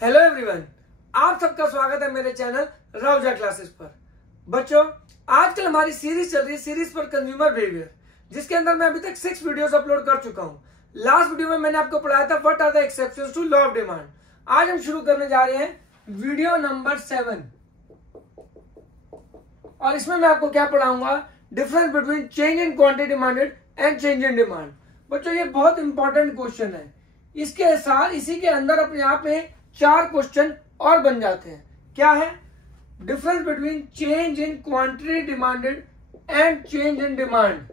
Hello everyone, आप सबका स्वागत है मेरे चैनल राउजा क्लासेस पर। बच्चों, आजकल हमारी सीरीज चल रही है सीरीज पर कंज्यूमर बिहेवियर, जिसके अंदर मैं अभी तक 6 वीडियोस अपलोड कर चुका हूं। लास्ट वीडियो में मैंने आपको पढ़ाया था what are the exceptions to law of demand. आज हम शुरू करने जा रहे हैं वीडियो नंबर 7 और इसमें मैं आपको क्या पढ़ाऊंगा, difference between change in quantity demanded and change in demand. बच्चों, ये बहुत इंपॉर्टेंट क्वेश्चन है। इसके साथ इसी के अंदर अपने आप में 4 क्वेश्चन और बन जाते हैं। क्या है? Difference between change in quantity demanded and change in demand.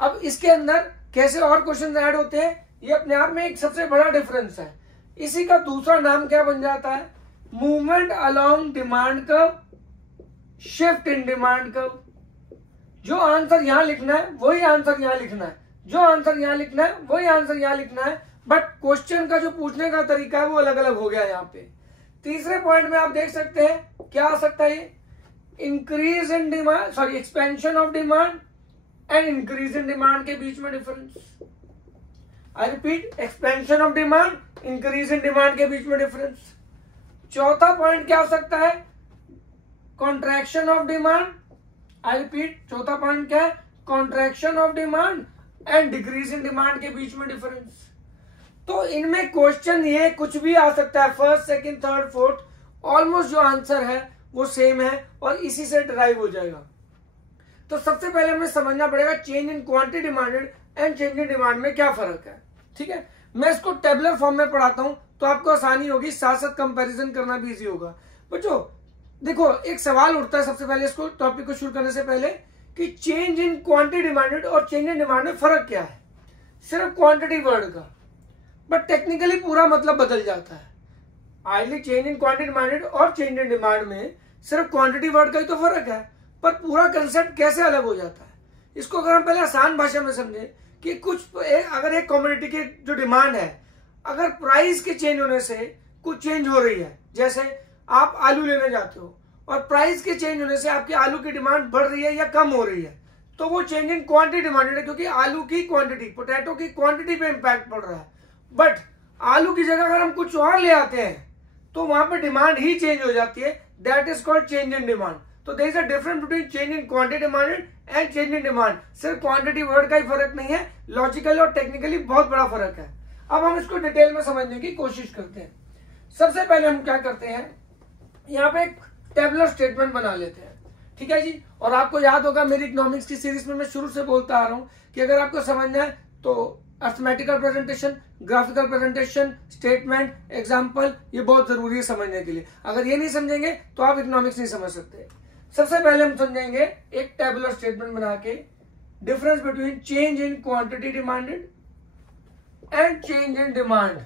अब इसके अंदर कैसे और क्वेश्चन ऐड होते हैं, ये अपने आप में एक सबसे बड़ा डिफरेंस है। इसी का दूसरा नाम क्या बन जाता है? Movement along demand curve, shift in demand curve. जो आंसर यहां लिखना है वही आंसर यहां लिखना है, जो आंसर यहां लिखना है वही आंसर यहां लिखना है, बट क्वेश्चन का जो पूछने का तरीका है वो अलग अलग हो गया यहाँ पे। तीसरे पॉइंट में आप देख सकते हैं क्या आ सकता है, increase in demand, expansion of demand and increase in demand के बीच में difference. I repeat, expansion of demand, increase in demand के बीच में डिफरेंस। चौथा पॉइंट क्या हो सकता है? Contraction of demand. I repeat, चौथा पॉइंट क्या है? Contraction of demand and decrease in demand के बीच में डिफरेंस। तो इनमें क्वेश्चन ये कुछ भी आ सकता है, first, second, third, fourth, almost जो आंसर है वो सेम है और इसी से डिराइव हो जाएगा। तो सबसे पहले हमें समझना पड़ेगा change in quantity demanded and change in demand में क्या फर्क है। ठीक है, मैं इसको टेबुलर फॉर्म में पढ़ाता हूं तो आपको आसानी होगी, साथ साथ कंपैरिजन करना भी इजी होगा। बच्चों देखो, एक सवाल उठता है सबसे पहले इसको टॉपिक को शुरू करने से पहले कि चेंज इन क्वांटिटी डिमांडेड और चेंज इन डिमांड में फर्क क्या है। सिर्फ क्वांटिटी वर्ड का, बट टेक्निकली पूरा मतलब बदल जाता है। Ideally change in quantity demanded और चेंज इन डिमांड में सिर्फ क्वांटिटी वर्ड का ही तो फर्क है, पर पूरा कंसेप्ट कैसे अलग हो जाता है। इसको अगर हम पहले आसान भाषा में समझें कि अगर एक कमोडिटी की जो डिमांड है, अगर प्राइस के चेंज होने से कुछ चेंज हो रही है, जैसे आप आलू लेने जाते हो और प्राइस के चेंज होने से आपकी आलू की डिमांड बढ़ रही है या कम हो रही है, तो वो चेंज इन क्वांटिटी डिमांडेड है, क्योंकि आलू की क्वांटिटी, पोटैटो की क्वांटिटी पे इंपैक्ट पड़ रहा है। बट आलू की जगह अगर हम कुछ और ले आते हैं तो वहां पे डिमांड ही चेंज हो जाती है। That is called change in demand. तो there is a difference between change in quantity demanded and change in demand. सिर्फ क्वांटिटी वर्ड का ही फर्क नहीं है, लॉजिकली और टेक्निकली बहुत बड़ा फर्क है। अब हम इसको डिटेल में समझने की कोशिश करते हैं। सबसे पहले हम क्या करते हैं, यहाँ पे एक टेबुलर स्टेटमेंट बना लेते हैं। ठीक है जी, और आपको याद होगा मेरी इकोनॉमिक्स की सीरीज में मैं शुरू से बोलता आ रहा हूं कि अगर आपको समझना है तो arithmetical presentation, graphical presentation, statement, example, ये बहुत जरूरी है समझने के लिए। अगर ये नहीं समझेंगे तो आप इकोनॉमिक्स नहीं समझ सकते। सबसे पहले हम समझेंगे एक टेबुलर स्टेटमेंट बना के, difference between change in quantity demanded and change in demand.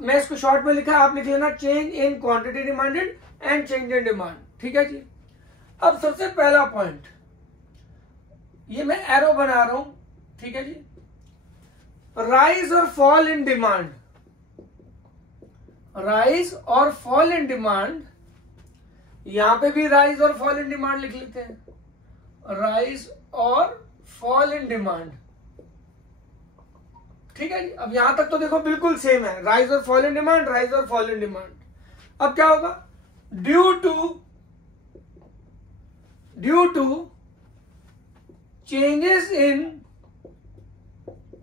मैं इसको शॉर्ट में लिखा, आप लिख लेना change in quantity demanded and change in demand. ठीक है जी। अब सबसे पहला पॉइंट, ये मैं एरो बना रहा हूं, ठीक है जी, राइज और फॉल इन डिमांड। राइज और फॉल इन डिमांड, यहां पे भी राइज और फॉल इन डिमांड लिख लेते हैं, राइज और फॉल इन डिमांड। ठीक है जी। अब यहां तक तो देखो बिल्कुल सेम है, राइज और फॉल इन डिमांड, राइज और फॉल इन डिमांड। अब क्या होगा, due to changes in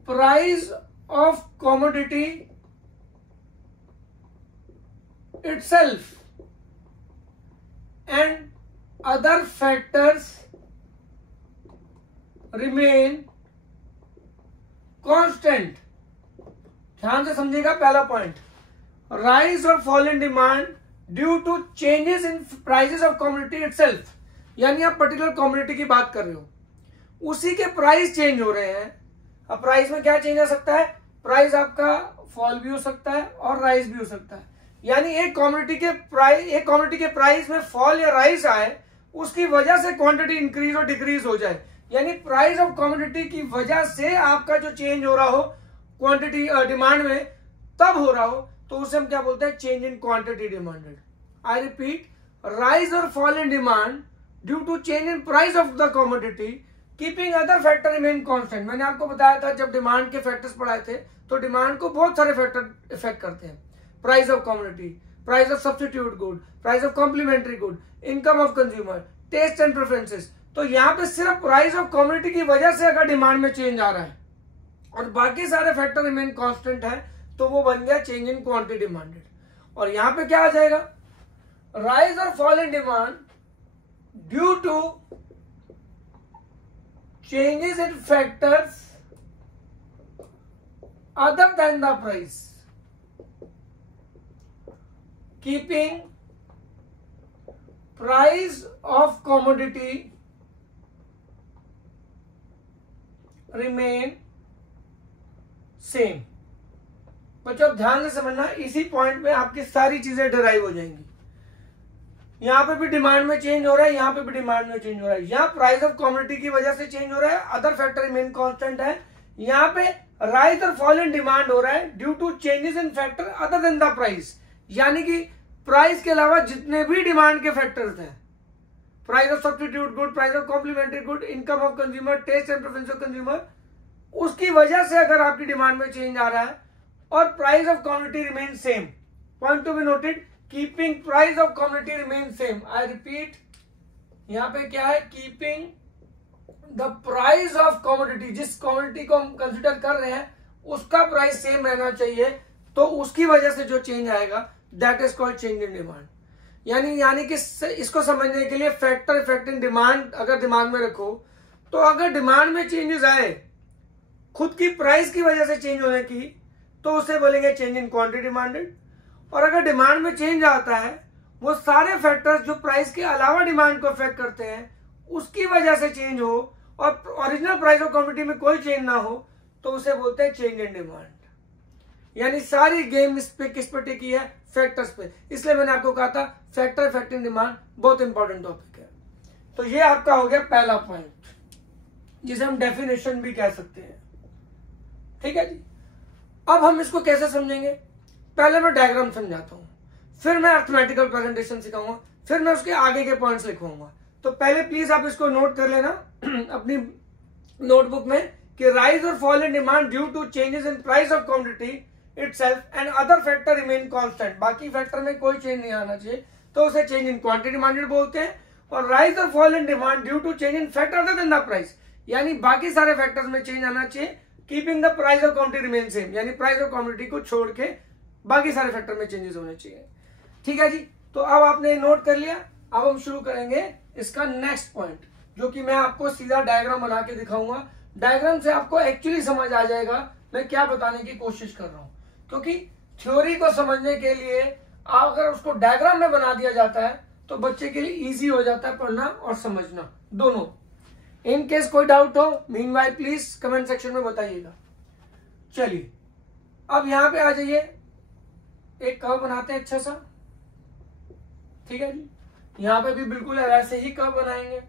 price of commodity itself and other factors remain constant। ध्यान से समझिएगा पहला पॉइंट, राइज और fall in demand due to changes in prices of commodity itself. यानी आप पर्टिकुलर कमोडिटी की बात कर रहे हो, उसी के प्राइस चेंज हो रहे हैं। अब प्राइस में क्या चेंज आ सकता है, प्राइस आपका फॉल भी हो सकता है और राइज भी हो सकता है। यानी एक कमोडिटी के प्राइस में फॉल या राइज आए, उसकी वजह से क्वांटिटी इंक्रीज और डिक्रीज हो जाए। यानी प्राइस ऑफ कमोडिटी की वजह से आपका जो चेंज हो रहा हो क्वांटिटी डिमांड में, तब हो रहा हो, तो उसे हम क्या बोलते हैं, change in quantity demanded. I repeat, rise और fall in demand due to change in price of the commodity keeping other factor remain constant. मैंने आपको बताया था जब डिमांड के फैक्टर्स पढ़ाए थे तो डिमांड को बहुत सारे फैक्टर इफेक्ट करते हैं। Price of commodity, price of substitute good, price of complementary good, income of consumer, taste and preferences. तो यहाँ पे सिर्फ प्राइस ऑफ कमोडिटी की वजह से अगर डिमांड में चेंज आ रहा है और बाकी सारे फैक्टर रिमेन कांस्टेंट है तो वो बन गया चेंज इन क्वांटिटी डिमांडेड। और यहाँ पे क्या आ जाएगा, राइज और fall in demand due to changes in factors other than the price, keeping price of commodity remain same। बच्चों अब ध्यान से समझना, इसी पॉइंट में आपकी सारी चीजें डिराइव हो जाएंगी। यहां पे भी डिमांड में चेंज हो रहा है, यहां पे भी डिमांड में चेंज हो रहा है। यहां प्राइस ऑफ कमोडिटी की वजह से चेंज हो रहा है, अदर फैक्टर रिमेन कांस्टेंट है। यहां पे राइज और फॉल इन डिमांड हो रहा है due to changes in factor other than the price, यानी कि प्राइस के अलावा जितने भी डिमांड के फैक्टर्स हैं, price of substitute good, price of complementary good, income of consumer, taste and preference of consumer, उसकी वजह से अगर आपकी डिमांड में चेंज आ रहा है और price of commodity remain same, point to be noted, keeping price of commodity remain same. I repeat, यहां पे क्या है, keeping the price of commodity, जिस कमोडिटी को हम कंसिडर कर रहे हैं उसका प्राइस सेम रहना चाहिए, तो उसकी वजह से जो चेंज आएगा that is called change in demand. यानी कि इसको समझने के लिए फैक्टर इफेक्ट इन डिमांड अगर दिमाग में रखो, तो अगर डिमांड में चेंजेस आए खुद की प्राइस की वजह से चेंज होने की, तो उसे बोलेंगे चेंज इन क्वांटिटी डिमांडेड। और अगर डिमांड में चेंज आता है, वो सारे फैक्टर्स जो प्राइस के अलावा डिमांड को इफेक्ट करते हैं उसकी वजह से चेंज हो और ओरिजिनल प्राइस ऑफ कमोडिटी में कोई चेंज ना हो, तो उसे बोलते हैं चेंज इन डिमांड। यानी सारी गेम इस पे किस पे टिकी है, फैक्टर्स पे। इसलिए मैंने आपको कहा था फैक्टर इफेक्ट इन डिमांड बहुत इंपॉर्टेंट टॉपिक है। तो ये आपका हो गया पहला पॉइंट, जिसे हम डेफिनेशन भी कह सकते हैं। ठीक है जी। अब हम इसको कैसे समझेंगे, पहले मैं डायग्राम समझाता हूं, फिर मैं अर्थमेटिकल प्रेजेंटेशन सिखाऊंगा, फिर मैं उसके आगे के पॉइंट्स लिखवाऊंगा। तो पहले प्लीज आप इसको नोट कर लेना अपनी नोटबुक में कि राइज और fall in demand due to changes in price of commodity itself and other factor remain constant. बाकी फैक्टर में कोई चेंज नहीं आना चाहिए, तो उसे चेंज इन क्वांटिटी डिमांडेड बोलते हैं। और राइज और fall in demand due to change in factor other than the price, यानी बाकी सारे फैक्टर्स में चेंज आना चाहिए, keeping the price of commodity remain same, यानी प्राइस ऑफ कमोडिटी को छोड़ के बाकी सारे फैक्टर में चेंजेस होने चाहिए। ठीक है जी। तो अब आपने नोट कर लिया, अब हम शुरू करेंगे इसका नेक्स्ट पॉइंट, जो कि मैं आपको सीधा डायग्राम बना के दिखाऊंगा। डायग्राम से आपको एक्चुअली समझ आ जाएगा मैं क्या बताने की कोशिश कर रहा हूं, क्योंकि थ्योरी को समझने के लिए अगर उसको डायग्राम में बना दिया जाता है तो बच्चे के लिए इजी हो जाता है पढ़ना और समझना दोनों। इन केस कोई डाउट हो, मीनवाइल प्लीज कमेंट सेक्शन में बताइएगा। चलिए अब यहां पे आ जाइए, एक कर्व बनाते हैं अच्छा सा। ठीक है जी। यहां पे भी बिल्कुल ऐसे ही कर्व बनाएंगे।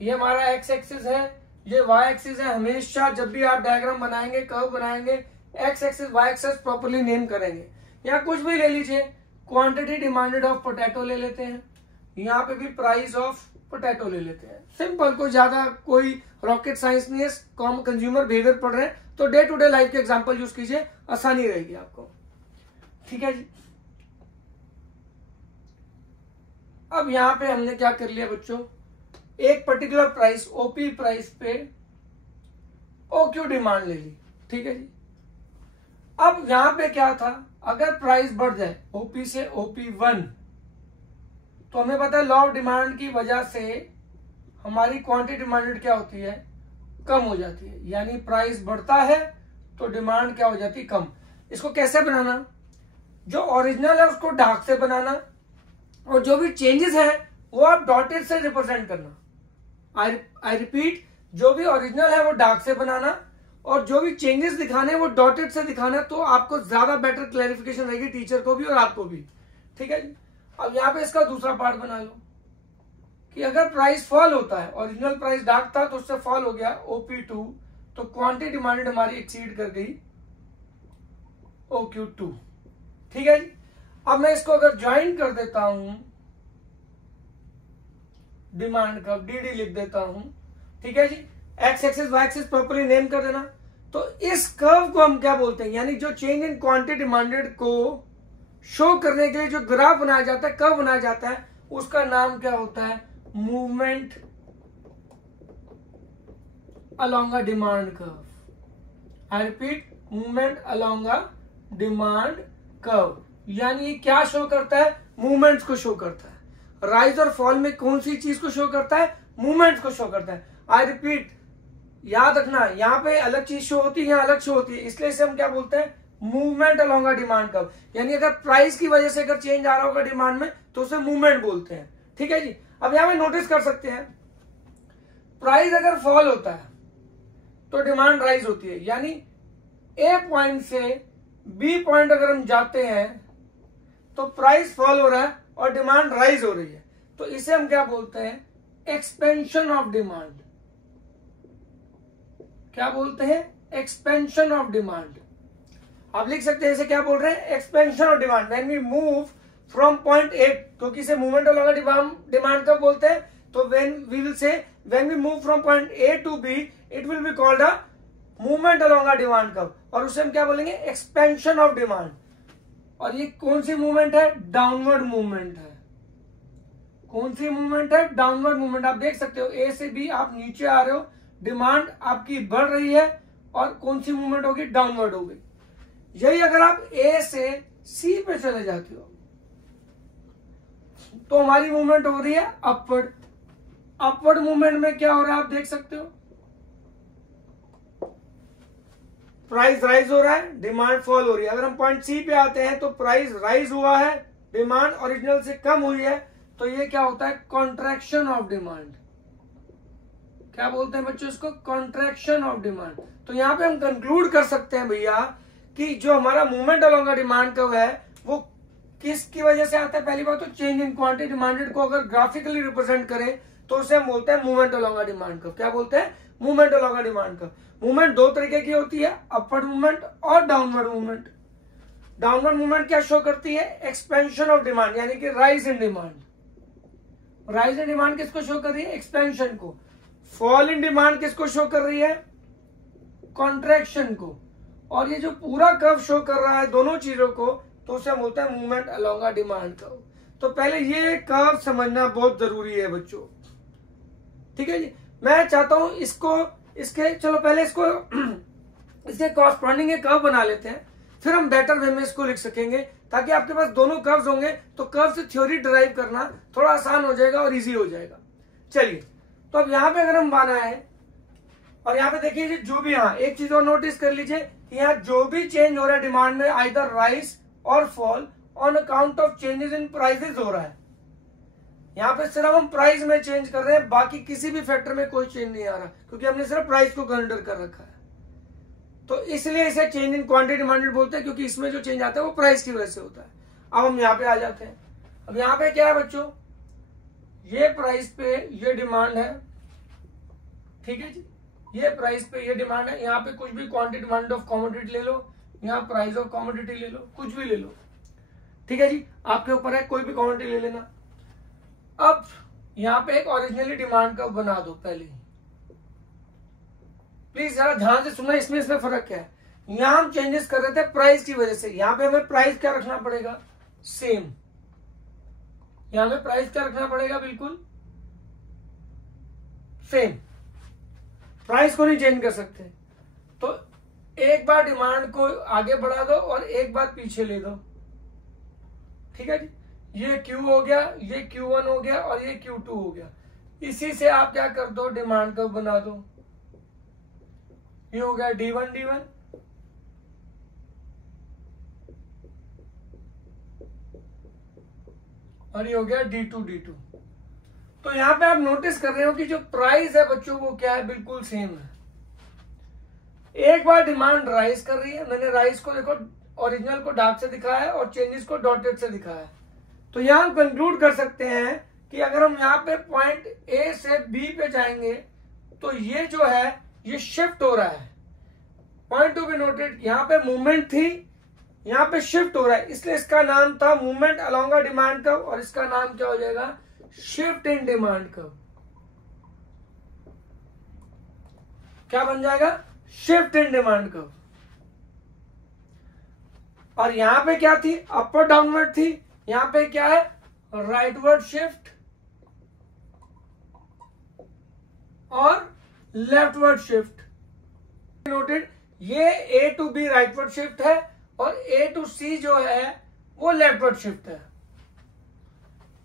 ये हमारा एक्स एक्सिस है, ये वाई एक्सिस है। हमेशा जब भी आप डायग्राम बनाएंगे, कर्व बनाएंगे, X axis Y axis properly name करेंगे। यहाँ कुछ भी ले लीजिए, क्वांटिटी डिमांडेड ऑफ पोटैटो ले लेते हैं, यहाँ पे भी प्राइस ऑफ पोटैटो ले लेते हैं। सिंपल, कोई ज्यादा कोई रॉकेट साइंस नहीं है, कॉमन कंज्यूमर बिहेवियर पढ़ रहे हैं तो डे टू डे लाइफ के एग्जांपल यूज कीजिए, आसानी रहेगी आपको। ठीक है जी। अब यहां पे हमने क्या कर लिया बच्चों, एक पर्टिकुलर प्राइस ओपी प्राइस पे ओक्यू डिमांड ले ली। ठीक है जी। अब यहां पे क्या था, अगर प्राइस बढ़ जाए ओपी से OP1, तो हमें पता है लॉ ऑफ डिमांड की वजह से हमारी क्वांटिटी डिमांडेड क्या होती है, कम हो जाती है। यानी प्राइस बढ़ता है तो डिमांड क्या हो जाती है, कम। इसको कैसे बनाना, जो ओरिजिनल है उसको डार्क से बनाना, और जो भी चेंजेस है वो आप डॉटेड से रिप्रेजेंट करना। आई रिपीट, जो भी ओरिजिनल है वो डार्क से बनाना, और जो भी चेंजेस दिखाने वो डॉटेड से दिखाना, तो आपको ज्यादा बेटर क्लैरिफिकेशन रहेगी टीचर को भी और आपको भी। ठीक है जी। अब यहाँ पे इसका दूसरा पार्ट बना लो कि अगर प्राइस फॉल होता है, ओरिजिनल प्राइस डार्क था तो उससे फॉल हो गया OP2, तो क्वांटिटी डिमांडेड हमारी एक्सीड कर गई OQ2। ठीक है जी। अब मैं इसको अगर ज्वाइन कर देता हूं, डिमांड का DD लिख देता हूं। ठीक है जी। X axis Y axis properly name कर देना। तो इस कर्व को हम क्या बोलते हैं, यानी जो चेंज इन क्वांटिटी डिमांडेड को शो करने के लिए जो ग्राफ बनाया जाता है, कर्व बनाया जाता है, उसका नाम क्या होता है, movement along a demand curve। I repeat, movement along a demand curve, यानी ये क्या शो करता है, मूवमेंट्स को शो करता है। राइज और फॉल में कौन सी चीज को शो करता है, मूवमेंट्स को शो करता है। आई रिपीट, याद रखना, यहाँ पे अलग चीज शो होती है, यहाँ अलग शो होती है, इसलिए इसे हम क्या बोलते हैं, movement along a demand curve. यानी अगर प्राइस की वजह से अगर चेंज आ रहा होगा डिमांड में तो उसे मूवमेंट बोलते हैं। ठीक है जी। अब यहाँ पे नोटिस कर सकते हैं, प्राइस अगर फॉल होता है तो डिमांड राइज होती है, यानी ए पॉइंट से बी पॉइंट अगर हम जाते हैं तो प्राइस फॉल हो रहा है और डिमांड राइज हो रही है, तो इसे हम क्या बोलते हैं, एक्सपेंशन ऑफ डिमांड। क्या बोलते हैं, एक्सपेंशन ऑफ डिमांड। आप लिख सकते हैं इसे क्या बोल रहे हैं, expansion of demand. When we move from point A, क्योंकि इसे मूवमेंट अलोंग डिमांड कब बोलते हैं, तो when we will say when we move from point A to B, it will be called a movement along a demand curve, और उसे हम क्या बोलेंगे, एक्सपेंशन ऑफ डिमांड। और ये कौन सी मूवमेंट है, डाउनवर्ड मूवमेंट है। कौन सी मूवमेंट है, डाउनवर्ड मूवमेंट। आप देख सकते हो ए से बी आप नीचे आ रहे हो, डिमांड आपकी बढ़ रही है, और कौन सी मूवमेंट होगी, डाउनवर्ड होगी। यही अगर आप ए से सी पे चले जाते हो तो हमारी मूवमेंट हो रही है अपवर्ड। अपवर्ड मूवमेंट में क्या हो रहा है, आप देख सकते हो, प्राइस राइज हो रहा है, डिमांड फॉल हो रही है। अगर हम पॉइंट सी पे आते हैं तो प्राइस राइज हुआ है, डिमांड ओरिजिनल से कम हुई है, तो ये क्या होता है, कॉन्ट्रैक्शन ऑफ डिमांड। क्या बोलते हैं बच्चों इसको, कॉन्ट्रैक्शन ऑफ डिमांड। तो यहाँ पे हम कंक्लूड कर सकते हैं भैया कि जो हमारा movement along a demand curve है वो किसकी वजह से आता है। पहली बात तो चेंज इन क्वांटिटी डिमांडेड को अगर ग्राफिकली रिप्रेजेंट करें तो उसे हम बोलते हैं movement along a demand curve. क्या बोलते हैं, movement along a demand curve. Movement दो तरीके की होती है, अपवर्ड मूवमेंट और डाउनवर्ड मूवमेंट। डाउनवर्ड मूवमेंट क्या शो करती है, एक्सपेंशन ऑफ डिमांड, यानी कि rise in demand. Rise in demand किसको शो कर रही है, एक्सपेंशन को। फॉल इन डिमांड किसको शो कर रही है, कॉन्ट्रैक्शन को। और ये जो पूरा कर्व शो कर रहा है दोनों चीजों को, तो उसे हम बोलते हैं movement along a demand curve. तो पहले ये कर्व समझना बहुत जरूरी है बच्चों। ठीक है जी। मैं चाहता हूं इसको चलो पहले इसको इसके कॉरस्पॉन्डिंग एक कर्व बना लेते हैं, फिर हम बेटर वे में इसको लिख सकेंगे, ताकि आपके पास दोनों कर्व्स होंगे तो कर्व से थ्योरी डिराइव करना थोड़ा आसान हो जाएगा और इजी हो जाएगा। चलिए, तो अब यहाँ पे अगर हम बना है, और यहाँ पे देखिए जो भी, यहाँ एक चीज और नोटिस कर लीजिए, यहाँ जो भी चेंज हो रहा है डिमांड में, आइदर राइज और fall on account of changes in prices हो रहा है। यहाँ पे सिर्फ हम प्राइस में चेंज कर रहे हैं, बाकी किसी भी फैक्टर में कोई चेंज नहीं आ रहा, क्योंकि हमने सिर्फ प्राइस को कंसिडर कर रखा है। तो इसलिए इसे चेंज इन क्वांटिटी डिमांडेड बोलते हैं, क्योंकि इसमें जो चेंज आता है वो प्राइस की वजह से होता है। अब हम यहाँ पे आ जाते हैं। अब यहाँ पे क्या है बच्चों, ये प्राइस पे ये डिमांड है, ठीक है जी, ये प्राइस पे ये डिमांड है। यहाँ पे कुछ भी क्वांटिटी डिमांड ऑफ कमोडिटी ले लो, यहाँ प्राइस ऑफ कमोडिटी ले लो, कुछ भी ले लो, ठीक है जी, आपके ऊपर है, कोई भी कमोडिटी ले लेना। अब यहाँ पे एक ओरिजिनली डिमांड कर्व बना दो पहले। प्लीज जरा ध्यान से सुनना, इसमें फर्क क्या है। यहाँ हम चेंजेस कर रहे थे प्राइस की वजह से, यहाँ पे हमें प्राइस क्या रखना पड़ेगा, सेम। यहाँ में प्राइस क्या रखना पड़ेगा, बिल्कुल सेम, प्राइस को नहीं चेंज कर सकते। तो एक बार डिमांड को आगे बढ़ा दो और एक बार पीछे ले दो, ठीक है जी। ये Q हो गया, ये Q1 हो गया और ये Q2 हो गया। इसी से आप क्या कर दो, डिमांड कर्व बना दो। ये हो गया D1 D1, और ये हो गया D2 D2। तो यहाँ पे आप नोटिस कर रहे हो कि जो प्राइस है बच्चों वो क्या है, बिल्कुल सेम है। एक बार डिमांड राइज कर रही है, मैंने राइज को देखो ओरिजिनल को डार्क से दिखाया है और चेंजेस को डॉटेड से दिखाया है। तो यहाँ हम कंक्लूड कर सकते हैं कि अगर हम यहाँ पे पॉइंट ए से बी पे जाएंगे तो ये जो है ये शिफ्ट हो रहा है। पॉइंट टू बी नोटेड, यहाँ पे मूवमेंट थी, यहाँ पे शिफ्ट हो रहा है, इसलिए इसका नाम था movement along a demand curve, और इसका नाम क्या हो जाएगा, शिफ्ट इन डिमांड कर्व। क्या बन जाएगा, शिफ्ट इन डिमांड कर्व। और यहां पे क्या थी, अपवर्ड डाउनवर्ड थी, यहां पे क्या है, राइटवर्ड शिफ्ट और लेफ्टवर्ड शिफ्ट। नोटेड, ये ए टू बी राइटवर्ड शिफ्ट है और ए टू सी जो है वो लेफ्टवर्ड शिफ्ट है।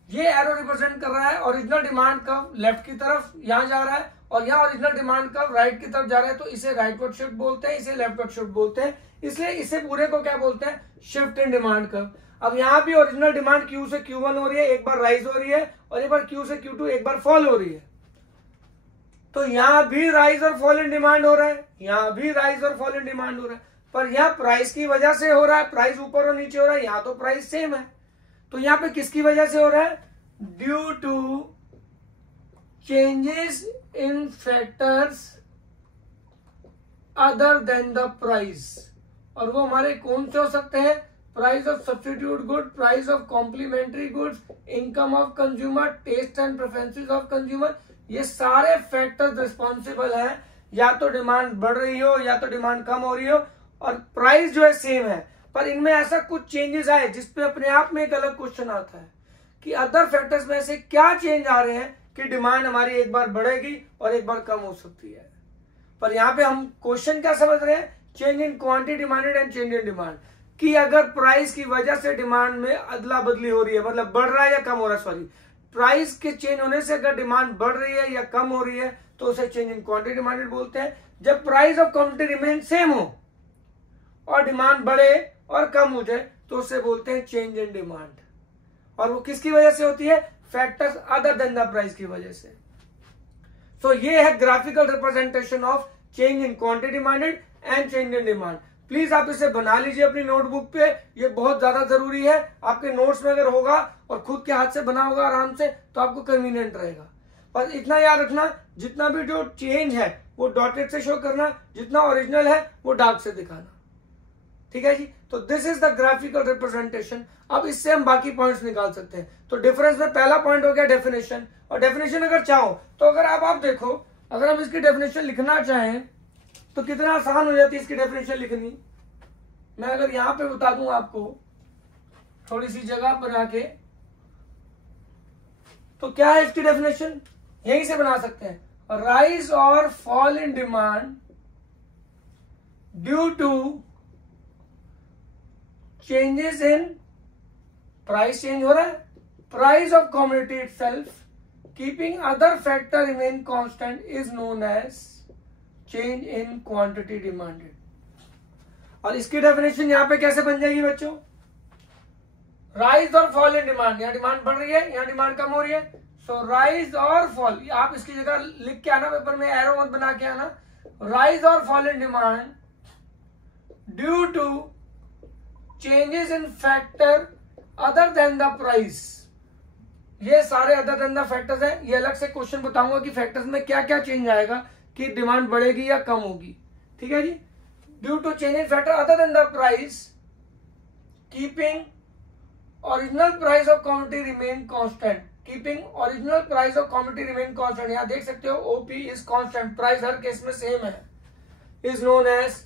ये एरो रिप्रेजेंट कर रहा है ओरिजिनल डिमांड कर्व लेफ्ट की तरफ यहां जा रहा है, और यहाँ ओरिजिनल डिमांड कर्व राइट की तरफ जा रहा है, तो इसे राइटवर्ड शिफ्ट बोलते हैं, इसे लेफ्टवर्ड शिफ्ट बोलते हैं। इसलिए इसे पूरे को क्या बोलते हैं, शिफ्ट इन डिमांड कर्व। अब यहाँ भी ओरिजिनल डिमांड क्यू से Q1 हो रही है, एक बार राइज हो रही है, और एक बार Q से Q2 एक बार फॉल हो रही है। तो यहां भी राइज और फॉल इन डिमांड हो रहा है, यहां भी राइज और फॉल इन डिमांड हो रहा है, पर यहां प्राइस की वजह से हो रहा है, प्राइस ऊपर और नीचे हो रहा है, यहां तो प्राइस सेम है। तो यहां पे किसकी वजह से हो रहा है, due to changes in factors other than the price. और वो हमारे कौन से हो सकते हैं, price of substitute good, price of complementary goods, income of consumer, taste and preferences of consumer. ये सारे फैक्टर्स रिस्पॉन्सिबल हैं, या तो डिमांड बढ़ रही हो या तो डिमांड कम हो रही हो, और प्राइस जो है सेम है, पर इनमें ऐसा कुछ चेंजेस आए जिसपे अपने आप में एक अलग क्वेश्चन आता है कि अदर फैक्टर्स में से क्या चेंज आ रहे हैं कि डिमांड हमारी एक बार बढ़ेगी और एक बार कम हो सकती है। पर यहाँ पे हम क्वेश्चन क्या समझ रहे हैं, change in quantity demanded and change in demand, कि अगर प्राइस की वजह से डिमांड में अदला बदली हो रही है, मतलब बढ़ रहा है या कम हो रहा है, सॉरी, प्राइस के चेंज होने से अगर डिमांड बढ़ रही है या कम हो रही है तो उसे चेंज इन क्वांटिटी डिमांडेड बोलते हैं। जब price of quantity remain same हो और डिमांड बढ़े और कम हो जाए तो उसे बोलते हैं चेंज इन डिमांड। और वो किसकी वजह से होती है, factors other than the price की वजह से। तो ये है graphical representation of change in quantity demanded and change in demand. Please आप इसे बना लीजिए अपनी नोटबुक पे, ये बहुत ज्यादा जरूरी है। आपके नोट्स में अगर होगा और खुद के हाथ से बना होगा आराम से तो आपको कन्वीनियंट रहेगा। पर इतना याद रखना, जितना भी जो चेंज है वो डॉटेड से शो करना, जितना ओरिजिनल है वो डार्क से दिखाना, ठीक है जी। तो this is the graphical representation. अब इससे हम बाकी पॉइंट्स निकाल सकते हैं। तो डिफरेंस में पहला पॉइंट हो गया डेफिनेशन, और डेफिनेशन अगर चाहो तो अगर आप देखो, अगर हम इसकी डेफिनेशन लिखना चाहें तो कितना आसान हो जाती है इसकी डेफिनेशन लिखनी। मैं अगर यहां पे बता दूं आपको थोड़ी सी जगह बना के, तो क्या है इसकी डेफिनेशन, यहीं से बना सकते हैं, राइज और fall in demand due to changes in price, change हो रहा है, price of commodity itself, keeping other factor remain constant is known as change in quantity demanded. और इसकी डेफिनेशन यहां पे कैसे बन जाएगी बच्चों, राइज और फॉल इन डिमांड, यहां डिमांड बढ़ रही है, यहां डिमांड कम हो रही है, सो राइज और फॉल, आप इसकी जगह लिख के आना पेपर में, एरो मत बना के आना, राइज और fall in demand due to changes in factor other than the price. ये सारे अदर देन द फैक्टर्स हैं, ये अलग से क्वेश्चन बताऊंगा कि फैक्टर्स में क्या क्या चेंज आएगा कि डिमांड बढ़ेगी या कम होगी, ठीक है जी। Due to change in factor other than the price, keeping original price of commodity remain constant, keeping original price of commodity remain constant, यहां देख सकते हो ओपी इज कांस्टेंट, प्राइस हर केस में सेम है, is known as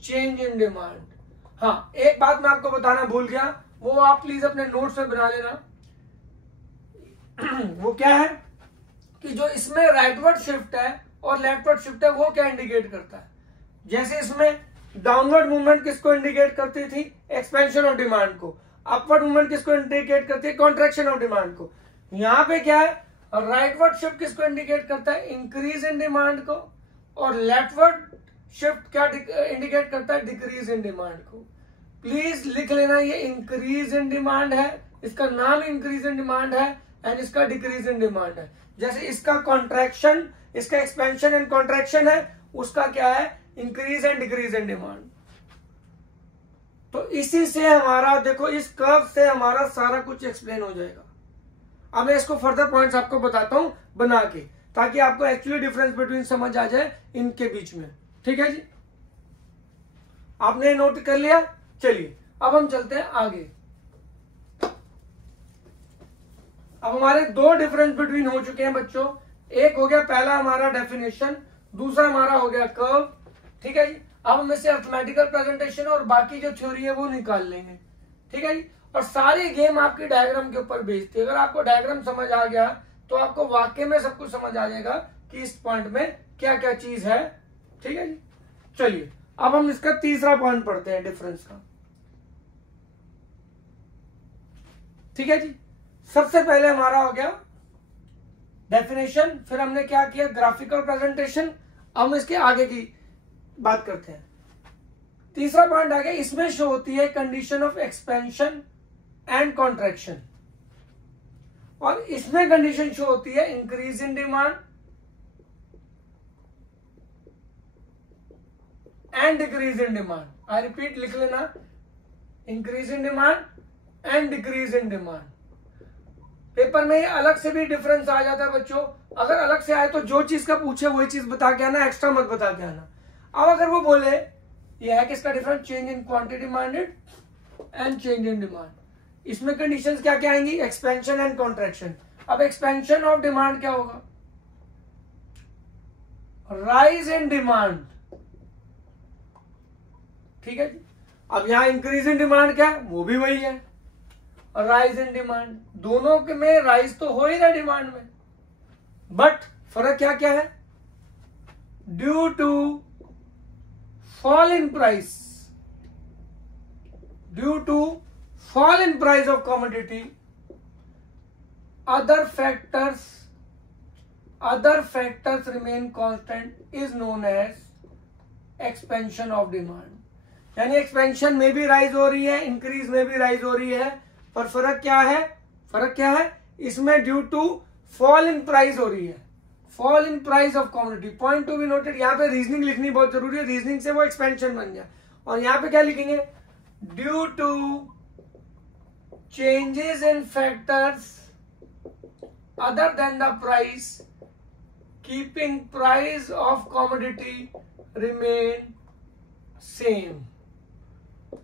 change in demand. हाँ, एक बात मैं आपको बताना भूल गया, वो आप प्लीज अपने नोट्स में बना लेना। वो क्या है कि जो इसमें राइटवर्ड शिफ्ट है और लेफ्टवर्ड शिफ्ट है वो क्या इंडिकेट करता है। जैसे इसमें डाउनवर्ड मूवमेंट किसको इंडिकेट करती थी, एक्सपेंशन ऑफ डिमांड को, अपवर्ड मूवमेंट किसको इंडिकेट करती है, कॉन्ट्रैक्शन ऑफ डिमांड को। यहां पे क्या है, राइटवर्ड शिफ्ट किसको इंडिकेट करता है, इंक्रीज इन डिमांड को, और लेफ्टवर्ड शिफ्ट क्या इंडिकेट करता है, डिक्रीज इन डिमांड को। प्लीज लिख लेना, ये इंक्रीज इन डिमांड है, इसका नाम इंक्रीज इन डिमांड है, एंड इसका डिक्रीज इन डिमांड है। जैसे इसका कॉन्ट्रैक्शन, इसका एक्सपेंशन एंड कॉन्ट्रैक्शन है, उसका क्या है, increase and decrease in demand. तो इसी से हमारा देखो, इस कर्व से हमारा सारा कुछ एक्सप्लेन हो जाएगा। अब मैं इसको फर्दर पॉइंट्स आपको बताता हूं बना के, ताकि आपको एक्चुअली डिफरेंस बिटवीन समझ आ जाए इनके बीच में, ठीक है जी। आपने नोट कर लिया, चलिए अब हम चलते हैं आगे। अब हमारे दो डिफरेंस बिटवीन हो चुके हैं बच्चों, एक हो गया पहला हमारा डेफिनेशन, दूसरा हमारा हो गया कर्व। ठीक है जी। अब हम इससे अर्थमेटिकल प्रेजेंटेशन और बाकी जो थ्योरी है वो निकाल लेंगे, ठीक है जी। और सारी गेम आपकी डायग्राम के ऊपर बेस्ड है। अगर आपको डायग्राम समझ आ गया तो आपको वाक्य में सब कुछ समझ आ जाएगा कि इस पॉइंट में क्या क्या चीज है, ठीक है जी। चलिए अब हम इसका तीसरा पॉइंट पढ़ते हैं डिफरेंस का, ठीक है जी। सबसे पहले हमारा हो गया डेफिनेशन, फिर हमने क्या किया ग्राफिकल प्रेजेंटेशन। अब हम इसके आगे की बात करते हैं। तीसरा पॉइंट आ गया, इसमें शो होती है condition of expansion and contraction, और इसमें कंडीशन शो होती है increase in demand and decrease in demand. I repeat, लिख लेना, increase in demand and decrease in demand. Paper में अलग से भी डिफरेंस आ जाता है बच्चों, अगर अलग से आए तो जो चीज का पूछे वही चीज बता के आना, एक्स्ट्रा मत बता के आना। अब अगर वो बोले ये है किसका difference, change in quantity demanded and change in demand, इसमें कंडीशंस क्या क्या आएंगी, एक्सपेंशन एंड कॉन्ट्रैक्शन। अब एक्सपेंशन ऑफ डिमांड क्या होगा, राइज इन डिमांड, ठीक है जी। अब यहां इंक्रीज इन डिमांड क्या है, वो भी वही है, राइज इन डिमांड, दोनों के में राइज तो हो ही रहा डिमांड में, बट फर्क क्या क्या है, due to fall in price, due to fall in price of commodity, other factors remain constant is known as expansion of demand। यानी एक्सपेंशन में भी राइज हो रही है, इंक्रीज में भी राइज हो रही है, पर फर्क क्या है, इसमें due to fall in price हो रही है, fall in price of commodity. Point to be noted, यहाँ पे रीजनिंग लिखनी बहुत जरूरी है, रीजनिंग से वो एक्सपेंशन बन गया। और यहाँ पे क्या लिखेंगे, due to changes in factors other than the price keeping price of commodity remain same.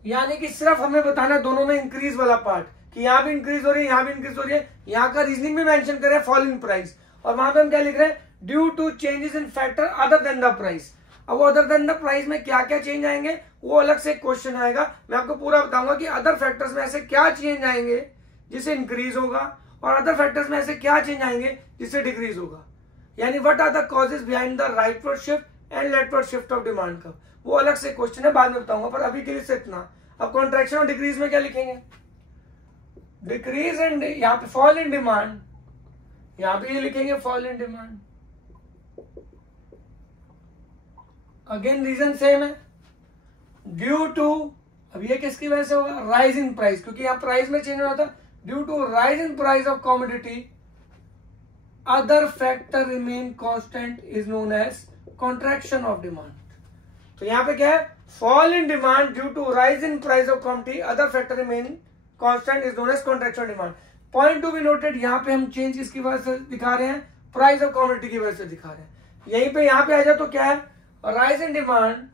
यानी कि सिर्फ हमें बताना दोनों में इंक्रीज वाला पार्ट, कि यहाँ भी इंक्रीज हो रही है, यहाँ भी इंक्रीज हो रही है, यहाँ का रीजनिंग भी मेंशन कर रहे हैं फॉल इन प्राइस, और वहां पे हम क्या लिख रहे हैं, due to changes in factor other than the price. अब वो अदर देन द प्राइस में क्या क्या चेंज आएंगे वो अलग से क्वेश्चन आएगा, मैं आपको पूरा बताऊंगा कि अदर फैक्टर्स में ऐसे क्या चेंज आएंगे जिससे इंक्रीज होगा, और अदर फैक्टर्स में ऐसे क्या चेंज आएंगे जिससे डिक्रीज होगा। यानी what are the causes behind the rightward shift and leftward shift of demand curve, वो अलग से क्वेश्चन है, बाद में बताऊंगा, पर अभी के लिए से इतना। अब कॉन्ट्रैक्शन और डिक्रीज में क्या लिखेंगे, डिक्रीज एंड, यहाँ पे फॉल इन डिमांड, यहां पे ये लिखेंगे fall in demand, again reason same है, ड्यू टू, अब ये किसकी वजह से होगा, राइज इन प्राइस, क्योंकि यहां प्राइस में चेंज हो रहा था, due to rise in price of commodity other factor remain constant is known as contraction of demand. तो यहां पे क्या है, fall in demand due to rise in price of commodity other factor remain constant is known as contraction of demand. Point to be noted, यहाँ पे हम change किसकी वजह से दिखा रहे हैं, प्राइस ऑफ कमोडिटी की वजह से दिखा रहे हैं। यहीं पे यहाँ पे आ जाए तो क्या है, rise in demand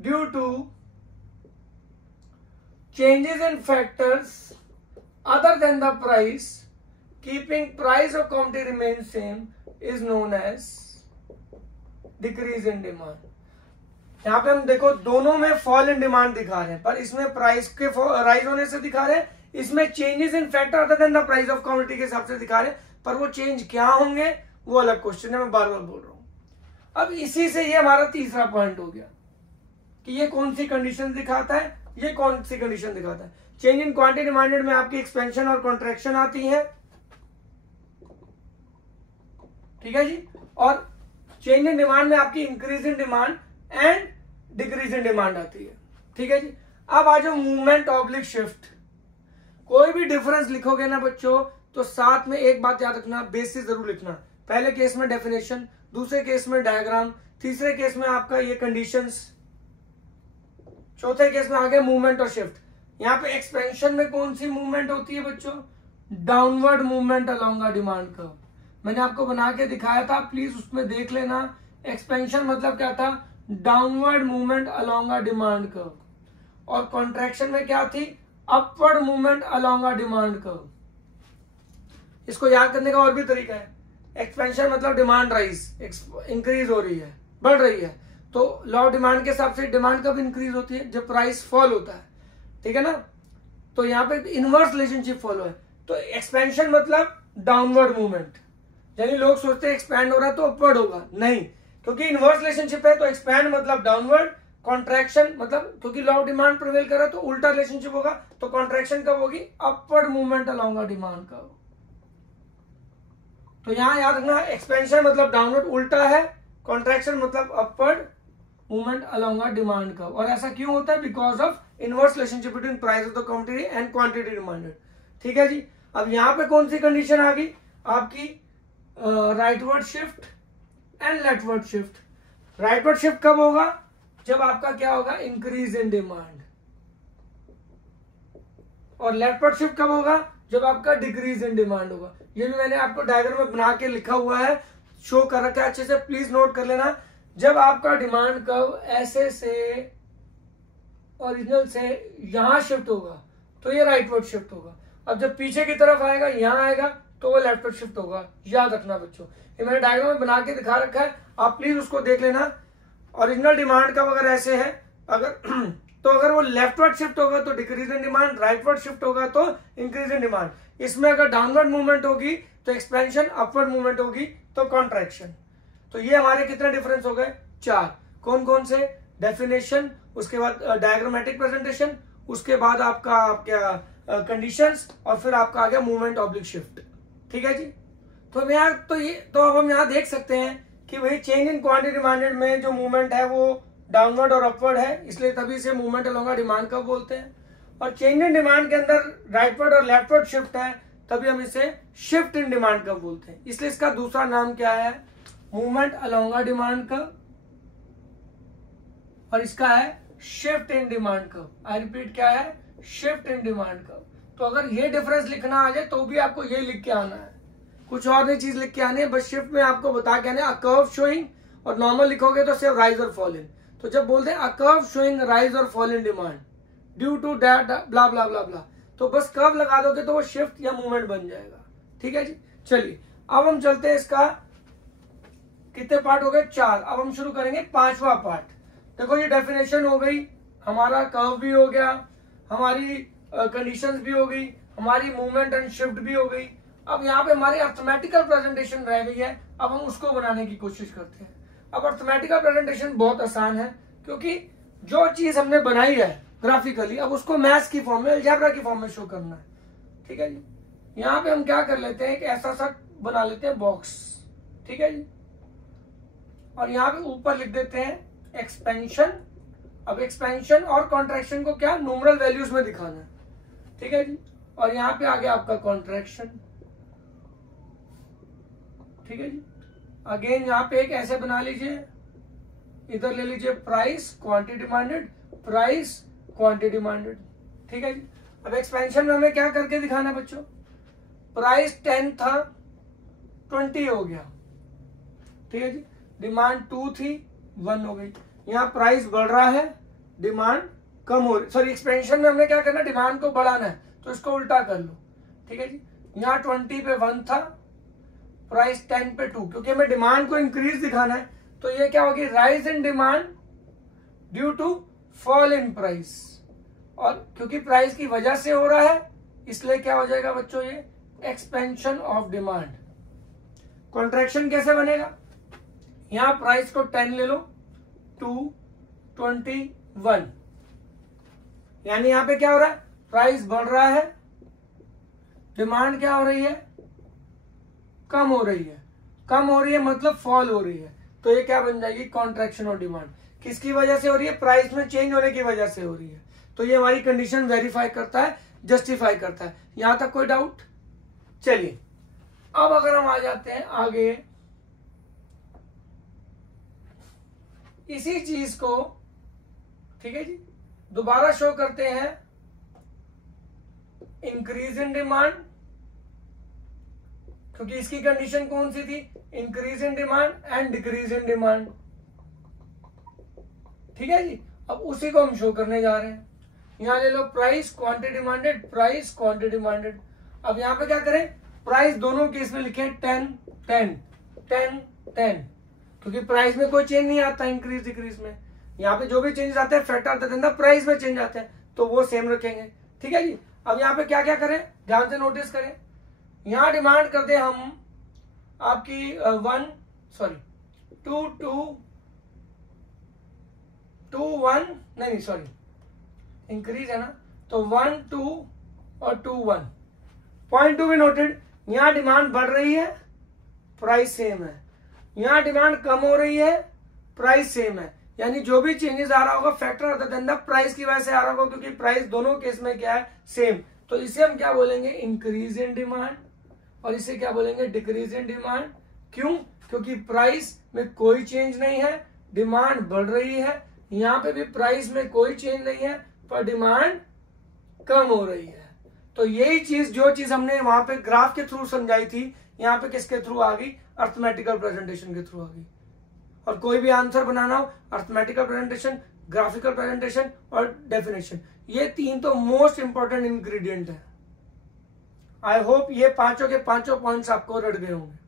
due to changes in factors other than the price keeping price of commodity remain same is known as decrease in demand. यहाँ पे हम देखो दोनों में फॉल इन डिमांड दिखा रहे हैं, पर इसमें प्राइस के राइज होने से दिखा रहे हैं, इसमें changes in factor other than the price of commodity के हिसाब से दिखा रहे हैं, पर वो चेंज क्या होंगे वो अलग क्वेश्चन है, मैं बार बार बोल रहा हूं। अब इसी से ये हमारा तीसरा पॉइंट हो गया कि ये कौन सी कंडीशन दिखाता है, ये कौन सी कंडीशन दिखाता है। चेंज इन क्वांटिटी डिमांडेड में आपकी एक्सपेंशन और कॉन्ट्रैक्शन आती है, ठीक है जी, और चेंज इन डिमांड में आपकी increase in demand and decrease in demand आती है, ठीक है जी। अब आ जाओ मूवमेंट ऑब्लिक शिफ्ट। कोई भी डिफरेंस लिखोगे ना बच्चों तो साथ में एक बात याद रखना, बेसिस जरूर लिखना। पहले केस में डेफिनेशन, दूसरे केस में डायग्राम, तीसरे केस में आपका ये कंडीशंस, चौथे केस में आ गया मूवमेंट और शिफ्ट। यहाँ पे एक्सपेंशन में कौन सी मूवमेंट होती है बच्चों, downward movement along the demand curve. मैंने आपको बना के दिखाया था, प्लीज उसमें देख लेना। एक्सपेंशन मतलब क्या था, downward movement along the demand curve, और कॉन्ट्रैक्शन में क्या थी, upward movement along the demand curve. इसको याद करने का और भी तरीका है। एक्सपेंशन मतलब डिमांड राइज, इंक्रीज हो रही है, बढ़ रही है, तो लॉ ऑफ डिमांड के हिसाब से डिमांड कब इंक्रीज होती है? जब प्राइस फॉल होता है, ठीक है ना। तो यहाँ पे इनवर्स रिलेशनशिप फॉलो है। तो एक्सपेंशन मतलब डाउनवर्ड मूवमेंट, यानी लोग सोचते हैं एक्सपैंड हो रहा है तो अपवर्ड होगा, नहीं, क्योंकि इनवर्स रिलेशनशिप है। तो एक्सपैंड मतलब डाउनवर्ड, कॉन्ट्रैक्शन मतलब क्योंकि लॉ ऑफ डिमांड प्रिवेल कर रहा है तो उल्टा रिलेशनशिप होगा। तो कॉन्ट्रैक्शन कब होगी? अपवर्ड मूवमेंट अलोंग डिमांड का। तो यहां याद रखना, एक्सपेंशन मतलब डाउनवर्ड उल्टा है, कॉन्ट्रैक्शन मतलब अपवर्ड मूवमेंट अलोंग डिमांड का। और ऐसा क्यों होता है? Because of inverse relationship between price of the quantity and quantity demanded. ठीक है जी। अब यहां पे कौन सी कंडीशन आ गई आपकी? Rightward shift and leftward shift. Rightward shift कब होगा? जब आपका क्या होगा? Increase in demand. और लेफ्टवर्ड शिफ्ट कब होगा? जब आपका डिक्रीज इन डिमांड होगा। ये भी मैंने आपको डायग्राम में बना के लिखा हुआ है, शो कर रखा है, अच्छे से प्लीज नोट कर लेना। जब आपका डिमांड कर्व ऐसे से ओरिजिनल से यहां शिफ्ट होगा तो ये राइटवर्ड शिफ्ट होगा। अब जब पीछे की तरफ आएगा, यहां आएगा, तो वो लेफ्टवर्ड शिफ्ट होगा। याद रखना बच्चों, ये मैंने डायग्राम में बना के दिखा रखा है, आप प्लीज उसको देख लेना। ओरिजिनल डिमांड कर्व अगर ऐसे है, अगर तो अगर वो लेफ्टवर्ड शिफ्ट होगा तो decrease in demand, rightward shift होगा तो इंक्रीज इन डिमांड। इसमें अगर डाउनवर्ड मूवमेंट होगी तो एक्सपेंशन, अपवर्ड मूवमेंट होगी तो कॉन्ट्रैक्शन। तो ये हमारे कितने डिफरेंस हो गए? 4। कौन कौन से? डेफिनेशन, उसके बाद डायग्रामेटिक प्रेजेंटेशन, उसके बाद आपका क्या कंडीशंस, और फिर आपका आ गया मूवमेंट ऑब्लिक शिफ्ट। ठीक है जी। तो अब यहाँ तो अब हम यहाँ देख सकते हैं कि भाई चेंज इन क्वांटिटी डिमांडेड में जो मूवमेंट है वो डाउनवर्ड और अपवर्ड है, इसलिए तभी से मूवमेंट अलोंग डिमांड कर्व बोलते हैं। और चेंज इन डिमांड के अंदर राइटवर्ड और लेफ्टवर्ड शिफ्ट है, तभी हम इसे शिफ्ट इन डिमांड कर्व बोलते हैं। इसलिए इसका दूसरा नाम क्या है? मूवमेंट अलोंग डिमांड कर्व, और इसका है shift in demand curve. I repeat, क्या है? Shift in demand curve. तो अगर ये डिफरेंस लिखना आ जाए तो भी आपको ये लिख के आना है, कुछ और नई चीज लिख के आनी है, बस शिफ्ट में आपको बता के आना है अ कर्व शोइंग, और नॉर्मल लिखोगे तो सिर्फ राइज और फॉल इन। तो जब बोलते हैं अ कर्व शोइंग राइज और fall in demand due to that blah blah blah blah, तो बस कर्व लगा दोगे तो वो शिफ्ट या मूवमेंट बन जाएगा। ठीक है जी। चलिए अब हम चलते हैं, इसका कितने पार्ट हो गए? 4। अब हम शुरू करेंगे 5वां पार्ट। देखो ये डेफिनेशन हो गई, हमारा कर्व भी हो गया, हमारी कंडीशंस भी हो गई, हमारी मूवमेंट एंड शिफ्ट भी हो गई। अब यहाँ पे हमारी अर्थमेटिकल प्रेजेंटेशन रह गई है, अब हम उसको बनाने की कोशिश करते हैं। अब अर्थमेटिकल प्रेजेंटेशन बहुत आसान है, क्योंकि जो चीज हमने बनाई है ग्राफिकली, अब उसको मैथ्स की फॉर्म में, अलजेब्रा की फॉर्म में शो करना है। ठीक है जी। यहाँ पे हम क्या कर लेते हैं, एक ऐसा सा बना लेते हैं बॉक्स। ठीक है जी। और यहाँ पे ऊपर लिख देते हैं एक्सपेंशन। अब एक्सपेंशन और कॉन्ट्रैक्शन को क्या न्यूमरल वैल्यूज में दिखाना है। ठीक है जी। और यहाँ पे आ गया आपका कॉन्ट्रैक्शन। ठीक है जी। अगेन यहाँ पे एक ऐसे बना लीजिए, इधर ले लीजिए price quantity demanded, price quantity demanded. ठीक है जी। अब एक्सपेंशन में हमें क्या करके दिखाना है बच्चों? प्राइस 10 था, 20 हो गया। ठीक है जी। डिमांड 2 थी, 1 हो गई। यहाँ प्राइस बढ़ रहा है, डिमांड कम हो रही, सॉरी एक्सपेंशन में हमने क्या करना है? डिमांड को बढ़ाना है, तो इसको उल्टा कर लो। ठीक है जी। यहाँ 20 पे 1 था, प्राइस 10 पे 2, क्योंकि हमें डिमांड को इंक्रीज दिखाना है, तो ये क्या होगी? Rise in demand due to fall in price. और क्योंकि प्राइस की वजह से हो रहा है, इसलिए क्या हो जाएगा बच्चों? ये एक्सपेंशन ऑफ डिमांड। कॉन्ट्रैक्शन कैसे बनेगा? यहां प्राइस को 10 ले लो, 2, 20, 1, यानी यहां पे क्या हो रहा है? प्राइस बढ़ रहा है, डिमांड क्या हो रही है? कम हो रही है। कम हो रही है मतलब फॉल हो रही है, तो ये क्या बन जाएगी? Contraction of demand. किसकी वजह से हो रही है? प्राइस में चेंज होने की वजह से हो रही है। तो ये हमारी कंडीशन वेरीफाई करता है, जस्टिफाई करता है। यहां तक कोई डाउट? चलिए अब अगर हम आ जाते हैं आगे, इसी चीज को, ठीक है जी, दोबारा शो करते हैं। इंक्रीज इन डिमांड, क्योंकि इसकी कंडीशन कौन सी थी? Increase in demand and decrease in demand. ठीक है जी। अब उसी को हम शो करने जा रहे हैं। यहां ले लो price quantity demanded, price quantity demanded. अब यहां पे क्या करें? प्राइस दोनों केस में लिखे 10, 10, 10, 10, क्योंकि प्राइस में कोई चेंज नहीं आता इंक्रीज डिक्रीज में। यहाँ पे जो भी चेंजेस आते हैं factor other than the price में चेंज आते हैं, तो वो सेम रखेंगे। ठीक है जी। अब यहाँ पे क्या क्या करें, ध्यान से नोटिस करें। यहाँ डिमांड कर दे हम आपकी 2 इंक्रीज है ना, तो 1 2 और 2 1। पॉइंट 2 भी नोटेड। यहाँ डिमांड बढ़ रही है, प्राइस सेम है। यहाँ डिमांड कम हो रही है, प्राइस सेम है। यानी जो भी चेंजेस आ रहा होगा factor other than the price की वजह से आ रहा होगा, क्योंकि प्राइस दोनों केस में क्या है, सेम। तो इसे हम क्या बोलेंगे, इंक्रीज इन डिमांड, और इसे क्या बोलेंगे, डिक्रीज इन डिमांड। क्यों? क्योंकि प्राइस में कोई चेंज नहीं है, डिमांड बढ़ रही है। यहाँ पे भी प्राइस में कोई चेंज नहीं है, पर डिमांड कम हो रही है। तो यही चीज, जो चीज हमने वहां पे ग्राफ के थ्रू समझाई थी, यहाँ पे किसके थ्रू आ गई, अर्थमेटिकल प्रेजेंटेशन के थ्रू आ गई। और कोई भी आंसर बनाना हो, अर्थमेटिकल प्रेजेंटेशन, ग्राफिकल प्रेजेंटेशन और डेफिनेशन, ये 3 तो मोस्ट इंपॉर्टेंट इंग्रेडिएंट है। आई होप ये पांचों के पांचों पॉइंट्स आपको रट गए होंगे।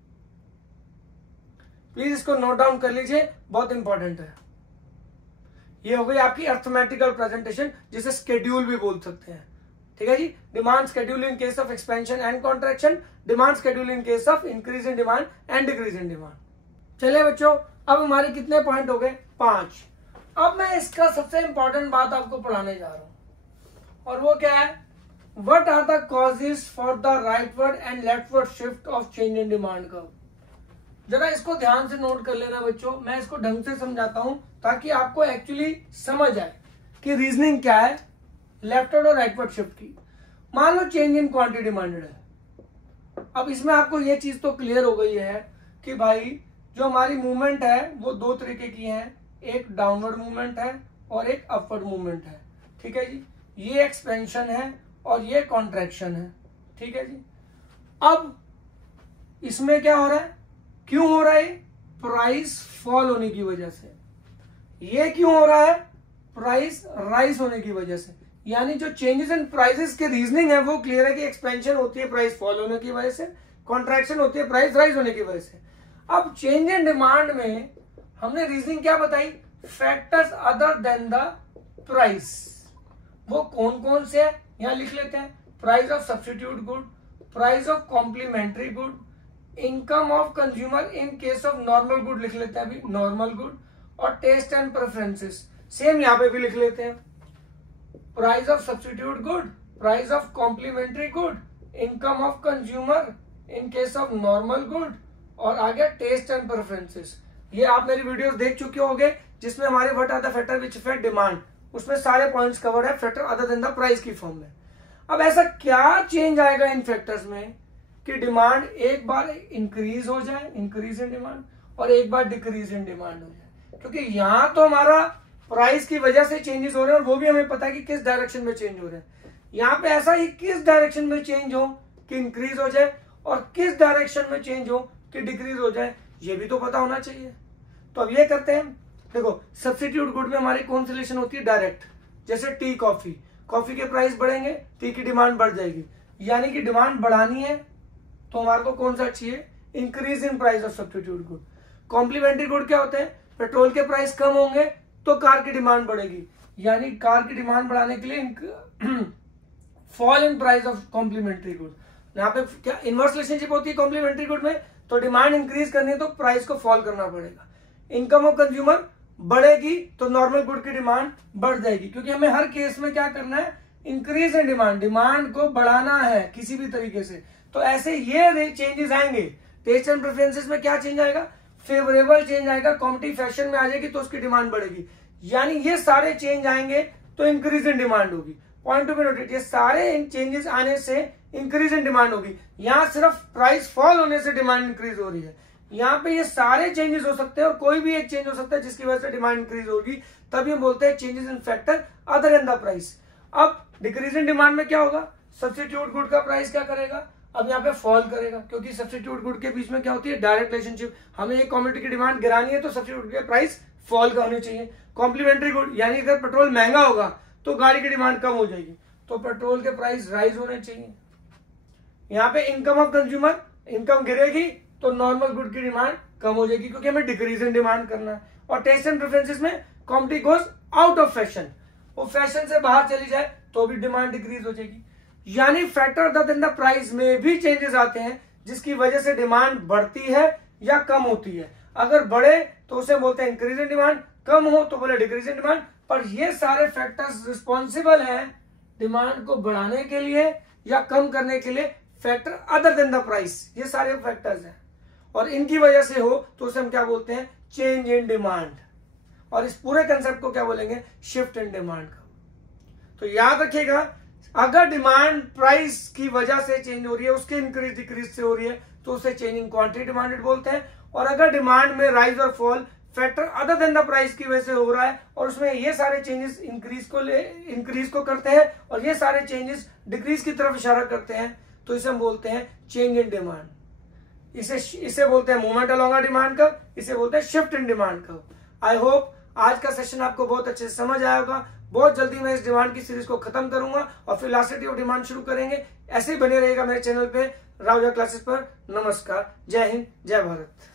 प्लीज इसको नोट डाउन कर लीजिए, बहुत इंपॉर्टेंट है। ये हो गई आपकी अर्थमेटिकल प्रेजेंटेशन, जिसे स्केड्यूल भी बोल सकते हैं। ठीक है जी। Demand schedule in case of expansion and contraction, demand schedule in case of increase in demand and decrease in demand. चलिए बच्चों, अब हमारे कितने पॉइंट हो गए, 5। अब मैं इसका सबसे इंपॉर्टेंट बात आपको पढ़ाने जा रहा हूं, और वो क्या है, what are the causes for the rightward and leftward shift of change in demand curve. जरा इसको ध्यान से नोट कर लेना बच्चों, मैं इसको ढंग से समझाता हूं ताकि आपको एक्चुअली समझ आए कि रीजनिंग क्या है लेफ्टवर्ड और राइटवर्ड शिफ्ट की। मान लो चेंज इन क्वांटिटी डिमांडेड है। अब इसमें आपको ये चीज तो क्लियर हो गई है कि भाई जो हमारी मूवमेंट है वो 2 तरीके की है, एक डाउनवर्ड मूवमेंट है और एक अपवर्ड मूवमेंट है। ठीक है जी। ये एक्सपेंशन है और ये कॉन्ट्रैक्शन है। ठीक है जी। अब इसमें क्या हो रहा है, क्यों हो रहा है, प्राइस फॉल होने की वजह से। ये क्यों हो रहा है, प्राइस राइज होने की वजह से। यानी जो चेंजेस इन प्राइसेस के रीजनिंग है वो क्लियर है कि एक्सपेंशन होती है प्राइस फॉल होने की वजह से, कॉन्ट्रैक्शन होती है प्राइस राइज होने की वजह से। अब चेंज इन डिमांड में हमने रीजनिंग क्या बताई, factors other than the price. वो कौन कौन से है, यहां लिख लेते हैं। Price of substitute good, price of complementary good, income of consumer in case of normal good लिख लेते हैं अभी, नॉर्मल गुड, और टेस्ट एंड प्रेफरेंसेस सेम यहां पे भी लिख लेते हैं। Price of substitute good, price of complementary good, income of consumer in case of normal good, और आ गया टेस्ट एंड प्रेफरेंसेस। ये आप मेरी वीडियोस देख चुके होंगे जिसमें हमारे what are the factor which affect demand, उसमें सारे पॉइंट्स कवर है factor other than the price की फॉर्म में। अब ऐसा क्या चेंज आएगा इन फैक्टर्स में कि डिमांड एक बार इंक्रीज हो जाए, इंक्रीज इन डिमांड, और एक बार डिक्रीज इन डिमांड हो जाए। क्योंकि यहां तो हमारा प्राइस की वजह से चेंजेस हो रहे हैं और वो भी हमें पता है कि किस डायरेक्शन में चेंज हो रहे हैं। यहाँ पे ऐसा ही किस डायरेक्शन में चेंज हो कि इंक्रीज हो जाए और किस डायरेक्शन में चेंज हो कि डिक्रीज हो जाए, ये भी तो पता होना चाहिए। तो अब ये करते हैं, देखो सब्स्टिट्यूट गुड में हमारी कौन सी रिलेशन होती है, डायरेक्ट। जैसे टी कॉफी, कॉफी के प्राइस बढ़ेंगे, टी की डिमांड बढ़ जाएगी। यानी कि डिमांड बढ़ानी है तो हमारे को कौन सा चाहिए, increase in price of substitute good. Complementary good क्या होते हैं, पेट्रोल के प्राइस कम होंगे तो कार की डिमांड बढ़ेगी, यानी कार की डिमांड बढ़ाने के लिए fall in price of complementary good. यहाँ पे क्या इनवर्स रिलेशनशिप होती है कॉम्प्लीमेंट्री गुड में, तो डिमांड इंक्रीज करनी है तो प्राइस को फॉल करना पड़ेगा। इनकम ऑफ कंज्यूमर बढ़ेगी तो नॉर्मल गुड की डिमांड बढ़ जाएगी, क्योंकि हमें हर केस में क्या करना है, इंक्रीज इन डिमांड, डिमांड को बढ़ाना है किसी भी तरीके से। तो ऐसे ये चेंजेस आएंगे। टेस्ट एंड प्रेफरेंसेस में क्या चेंज आएगा, फेवरेबल चेंज आएगा, कॉम्पिटिटिव फैशन में आ जाएगी तो उसकी डिमांड बढ़ेगी। यानी ये सारे चेंज आएंगे तो इंक्रीज इन डिमांड होगी। पॉइंट टू बी नोटेड, ये सारे चेंजेस आने से इंक्रीज इन डिमांड होगी। यहाँ सिर्फ प्राइस फॉल होने से डिमांड इंक्रीज हो रही है, यहाँ पे ये सारे चेंजेस हो सकते हैं और कोई भी एक चेंज हो सकता है जिसकी वजह से डिमांड इंक्रीज होगी, तभी हम बोलते हैं changes in factor other than the price. अब डिक्रीज इन डिमांड में क्या होगा, सब्स्टिट्यूट गुड का प्राइस क्या करेगा, अब यहाँ पे फॉल करेगा, क्योंकि सब्स्टिट्यूट गुड के बीच में क्या होती है, डायरेक्ट रिलेशनशिप। हमें एक कमोडिटी की डिमांड गिरानी है तो सब्स्टिट्यूट के प्राइस फॉल का होनी चाहिए। कॉम्प्लीमेंट्री गुड, यानी अगर पेट्रोल महंगा होगा तो गाड़ी की डिमांड कम हो जाएगी, तो पेट्रोल के प्राइस राइज होने चाहिए। यहाँ पे इनकम ऑफ कंज्यूमर, इनकम गिरेगी तो नॉर्मल गुड की डिमांड कम हो जाएगी क्योंकि हमें डिक्रीज इन डिमांड करना है। और टेस्ट एंड प्रेफरेंसेस में commodity goes out of fashion, वो फैशन से बाहर चली जाए तो भी डिमांड डिक्रीज हो जाएगी। यानी factor other than the price में भी चेंजेस आते हैं जिसकी वजह से डिमांड बढ़ती है या कम होती है। अगर बढ़े तो उसे बोलते हैं इंक्रीज इन डिमांड, कम हो तो बोले डिक्रीज इन डिमांड। पर ये सारे फैक्टर्स रिस्पॉन्सिबल हैं डिमांड को बढ़ाने के लिए या कम करने के लिए, factor other than the price, ये सारे फैक्टर्स हैं। और इनकी वजह से हो तो उसे हम क्या बोलते हैं, चेंज इन डिमांड। और इस पूरे कंसेप्ट को क्या बोलेंगे, शिफ्ट इन डिमांड का। तो याद रखिएगा, अगर डिमांड प्राइस की वजह से चेंज हो रही है, उसके इंक्रीज डिक्रीज से हो रही है, तो उसे चेंज इन क्वांटिटी डिमांडेड बोलते हैं। और अगर डिमांड में राइज और fall factor other than the price की वजह से हो रहा है और उसमें ये सारे चेंजेस इंक्रीज को करते हैं और ये सारे चेंजेस डिक्रीज की तरफ इशारा करते हैं, तो इसे हम बोलते हैं चेंज इन डिमांड। इसे बोलते हैं movement along a demand curve, इसे बोलते हैं shift in demand curve. I hope आज का सेशन आपको बहुत अच्छे से समझ आया होगा। बहुत जल्दी मैं इस डिमांड की सीरीज को खत्म करूंगा और फिलॉसफी ऑफ डिमांड शुरू करेंगे। ऐसे ही बने रहेगा मेरे चैनल पे राउजा क्लासेस पर। नमस्कार, जय हिंद, जय भारत।